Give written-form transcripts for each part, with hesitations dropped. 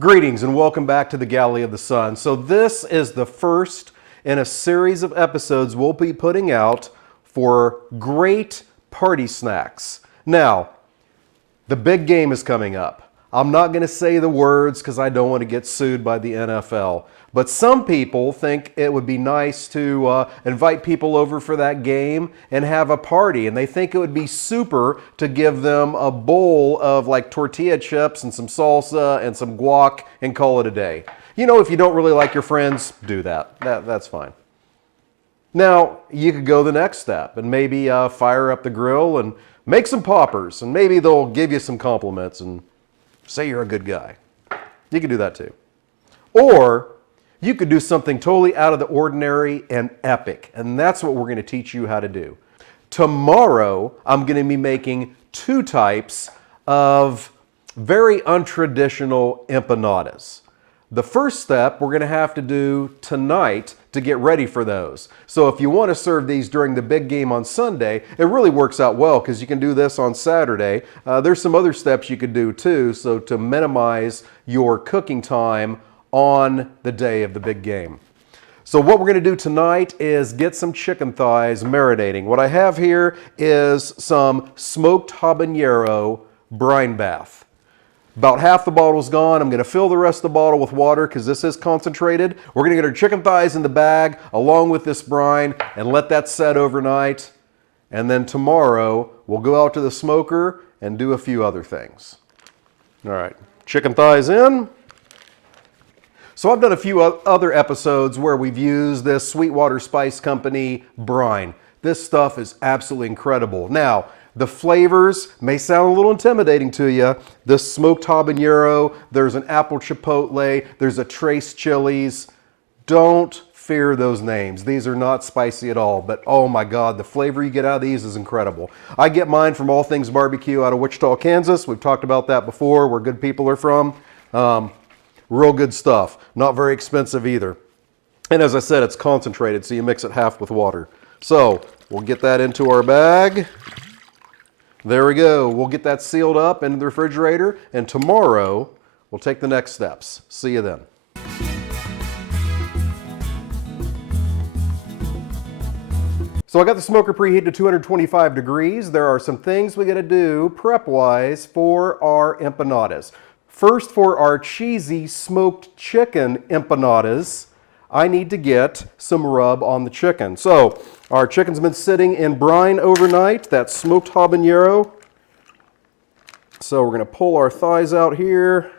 Greetings and welcome back to the Galley of the Sun. So this is the first in a series of episodes we'll be putting out for great party snacks. Now, the big game is coming up. I'm not going to say the words because I don't want to get sued by the NFL. But some people think it would be nice to invite people over for that game and have a party. And they think it would be super to give them a bowl of like tortilla chips and some salsa and some guac and call it a day. You know, if you don't really like your friends, do that. That's fine. Now, you could go the next step and maybe fire up the grill and make some poppers. And maybe they'll give you some compliments and say you're a good guy. You can do that too. Or you could do something totally out of the ordinary and epic, and that's what we're going to teach you how to do. Tomorrow, I'm going to be making two types of very untraditional empanadas. The first step we're going to have to do tonight to get ready for those. So if you want to serve these during the big game on Sunday, it really works out well because you can do this on Saturday. There's some other steps you could do too, so to minimize your cooking time on the day of the big game. So what we're going to do tonight is get some chicken thighs marinating. What I have here is some smoked habanero brine bath. About half the bottle's gone. I'm going to fill the rest of the bottle with water because this is concentrated. We're going to get our chicken thighs in the bag along with this brine and let that set overnight. And then tomorrow we'll go out to the smoker and do a few other things. All right, chicken thighs in. So I've done a few other episodes where we've used this Sweetwater Spice Company brine. This stuff is absolutely incredible. Now, the flavors may sound a little intimidating to you. This smoked habanero, there's an apple chipotle, there's a trace chilies. Don't fear those names. These are not spicy at all, but oh my God, the flavor you get out of these is incredible. I get mine from All Things Barbecue out of Wichita, Kansas. We've talked about that before, where good people are from. Real good stuff. Not very expensive either. And as I said, it's concentrated, so you mix it half with water. So we'll get that into our bag. There we go. We'll get that sealed up in the refrigerator, and tomorrow we'll take the next steps. See you then. So I got the smoker preheated to 225 degrees. There are some things we got to do prep-wise for our empanadas. First, for our cheesy smoked chicken empanadas, I need to get some rub on the chicken. So our chicken's been sitting in brine overnight, that smoked habanero. So we're going to pull our thighs out here,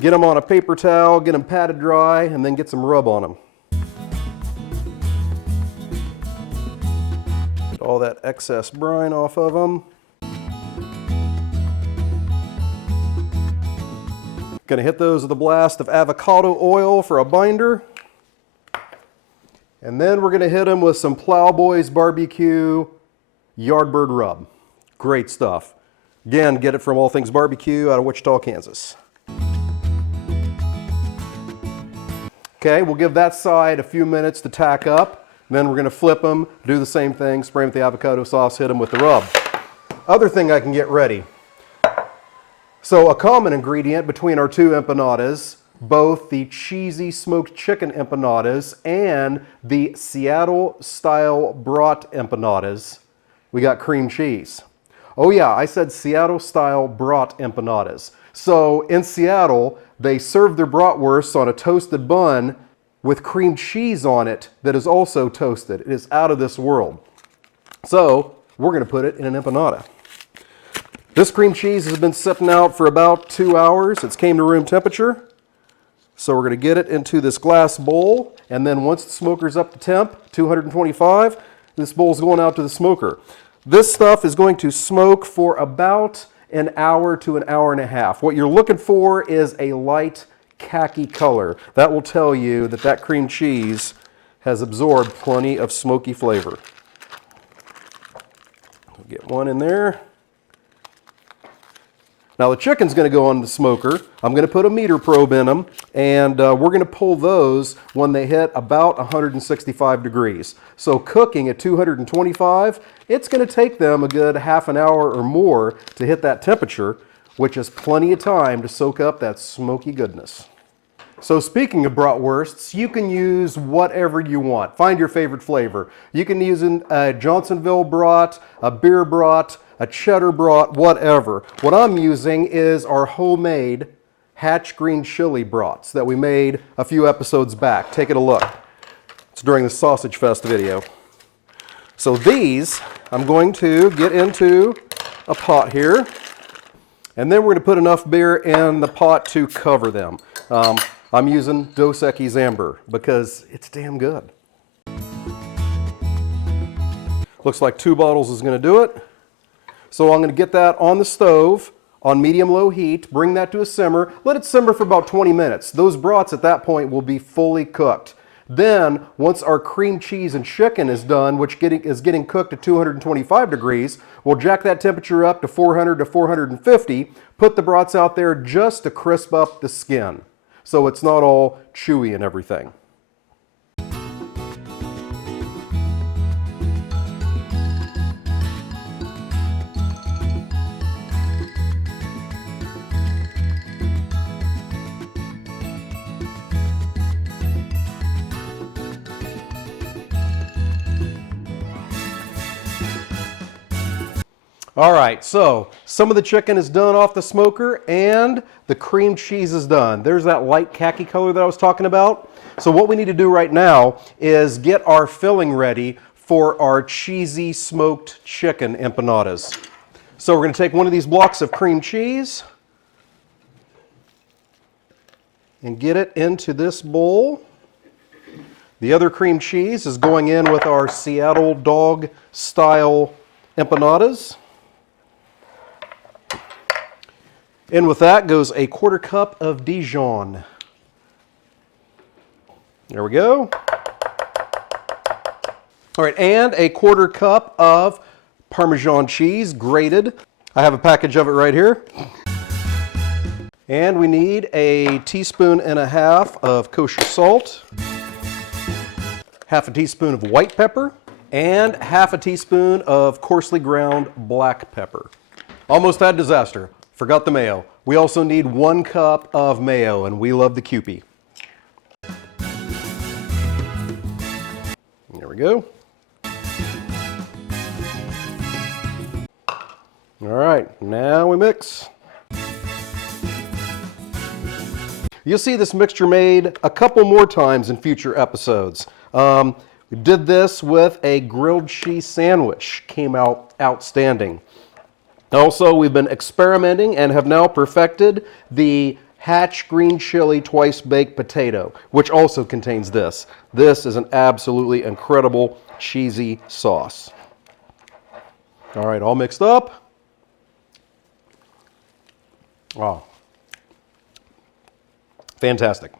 get them on a paper towel, get them patted dry, and then get some rub on them. Get all that excess brine off of them. Going to hit those with a blast of avocado oil for a binder. And then we're going to hit them with some Plowboys Barbecue Yardbird Rub. Great stuff. Again, get it from All Things Barbecue out of Wichita, Kansas. Okay, we'll give that side a few minutes to tack up. Then we're going to flip them, do the same thing, spray them with the avocado sauce, hit them with the rub. Other thing I can get ready. So a common ingredient between our two empanadas, both the cheesy smoked chicken empanadas and the Seattle-style brat empanadas, we got cream cheese. Oh yeah, I said Seattle-style brat empanadas. So in Seattle, they serve their bratwursts on a toasted bun with cream cheese on it that is also toasted. It is out of this world. So we're going to put it in an empanada. This cream cheese has been sitting out for about 2 hours. It's came to room temperature. So we're going to get it into this glass bowl. And then once the smoker's up to temp, 225, this bowl's going out to the smoker. This stuff is going to smoke for about an hour to an hour and a half. What you're looking for is a light khaki color. That will tell you that that cream cheese has absorbed plenty of smoky flavor. We'll get one in there. Now the chicken's going to go on the smoker. I'm going to put a meter probe in them, and we're going to pull those when they hit about 165 degrees. So cooking at 225, it's going to take them a good half an hour or more to hit that temperature. which is plenty of time to soak up that smoky goodness. So speaking of bratwursts, you can use whatever you want. Find your favorite flavor. You can use a Johnsonville brat, a beer brat, a cheddar brat, whatever. What I'm using is our homemade Hatch Green Chile Brats that we made a few episodes back. Take it a look. It's during the Sausage Fest video. So these, I'm going to get into a pot here, and then we're going to put enough beer in the pot to cover them. I'm using Equis Amber because it's damn good. Looks like 2 bottles is going to do it. So I'm going to get that on the stove on medium-low heat, bring that to a simmer, let it simmer for about 20 minutes. Those brats at that point will be fully cooked. Then, once our cream cheese and chicken is done, which is getting cooked at 225 degrees, we'll jack that temperature up to 400 to 450, put the brats out there just to crisp up the skin, so it's not all chewy and everything. All right, so some of the chicken is done off the smoker and the cream cheese is done. There's that light khaki color that I was talking about. So what we need to do right now is get our filling ready for our cheesy smoked chicken empanadas. So we're going to take one of these blocks of cream cheese and get it into this bowl. The other cream cheese is going in with our Seattle dog style empanadas. In with that goes a 1/4 cup of Dijon. There we go. All right, and a 1/4 cup of Parmesan cheese, grated. I have a package of it right here. And we need a 1.5 teaspoons of kosher salt, 1/2 teaspoon of white pepper, and 1/2 teaspoon of coarsely ground black pepper. Almost had disaster. Forgot the mayo. We also need 1 cup of mayo, and we love the Kewpie. There we go. All right, now we mix. You'll see this mixture made a couple more times in future episodes. We did this with a grilled cheese sandwich. Came out outstanding. Also, we've been experimenting and have now perfected the Hatch Green Chile Twice Baked Potato, which also contains this. This is an absolutely incredible cheesy sauce. All right, all mixed up. Wow. Fantastic.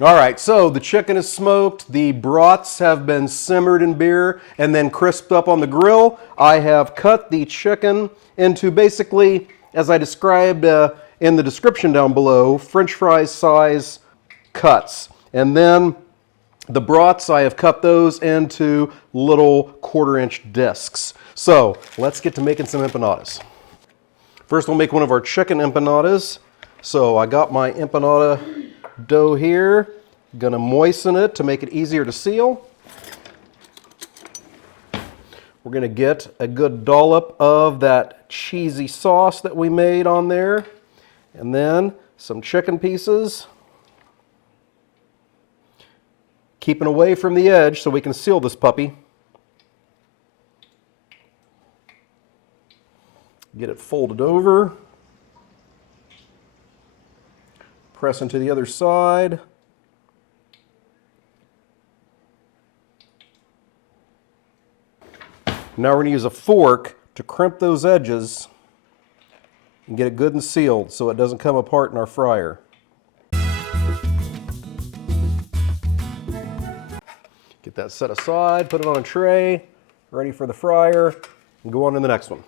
All right, so the chicken is smoked, the brats have been simmered in beer and then crisped up on the grill. I have cut the chicken into basically, as I described in the description down below, French fries size cuts. And then the brats, I have cut those into little 1/4-inch discs. So let's get to making some empanadas. First, we'll make one of our chicken empanadas. So I got my empanada dough here. Gonna moisten it to make it easier to seal. We're gonna get a good dollop of that cheesy sauce that we made on there, and then some chicken pieces. Keeping away from the edge so we can seal this puppy. Get it folded over. Press into the other side. Now we're going to use a fork to crimp those edges and get it good and sealed so it doesn't come apart in our fryer. Get that set aside, put it on a tray, ready for the fryer, and go on to the next one.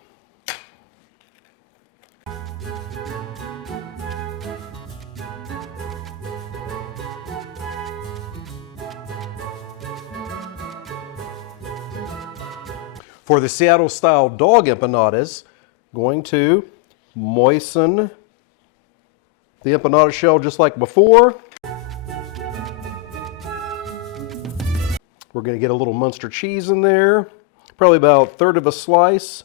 For the Seattle style dog empanadas, going to moisten the empanada shell just like before. We're going to get a little Muenster cheese in there, probably about 1/3 of a slice.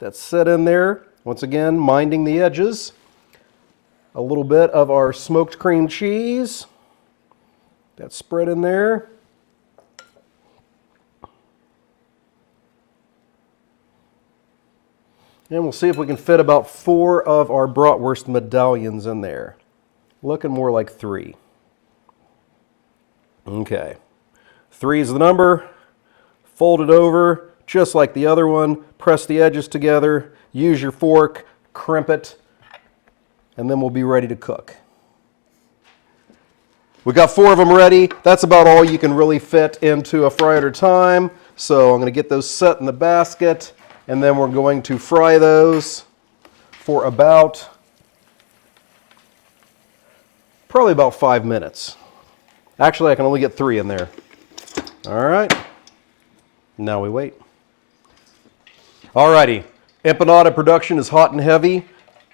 That's set in there. Once again, minding the edges. A little bit of our smoked cream cheese. That's spread in there. And we'll see if we can fit about 4 of our bratwurst medallions in there. Looking more like 3. Okay. 3 is the number. Fold it over, just like the other one. Press the edges together. Use your fork, crimp it, and then we'll be ready to cook. We got 4 of them ready. That's about all you can really fit into a fry at a time. So I'm going to get those set in the basket, and then we're going to fry those for probably about 5 minutes. Actually, I can only get 3 in there. All right. Now we wait. Alrighty. Empanada production is hot and heavy.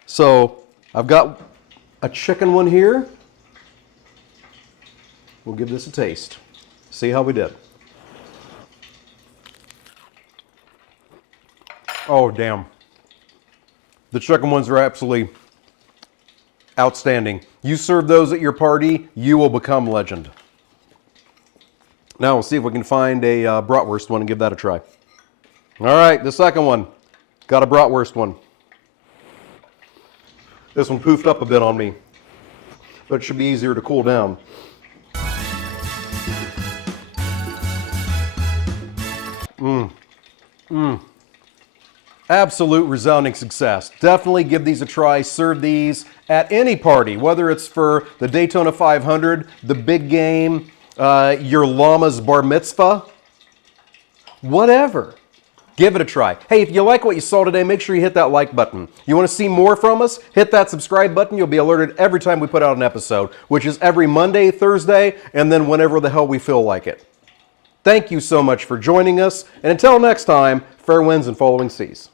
So I've got a chicken one here. We'll give this a taste. See how we did. Oh, damn. The chicken ones are absolutely outstanding. You serve those at your party, you will become legend. Now we'll see if we can find a bratwurst one and give that a try. All right, the second one. Got a bratwurst one. This one poofed up a bit on me, but it should be easier to cool down. Absolute resounding success. Definitely give these a try. Serve these at any party, whether it's for the Daytona 500, the big game, your llama's bar mitzvah, whatever. Give it a try. Hey, if you like what you saw today, make sure you hit that like button. You want to see more from us? Hit that subscribe button. You'll be alerted every time we put out an episode, which is every Monday, Thursday, and then whenever the hell we feel like it. Thank you so much for joining us, and until next time, fair winds and following seas.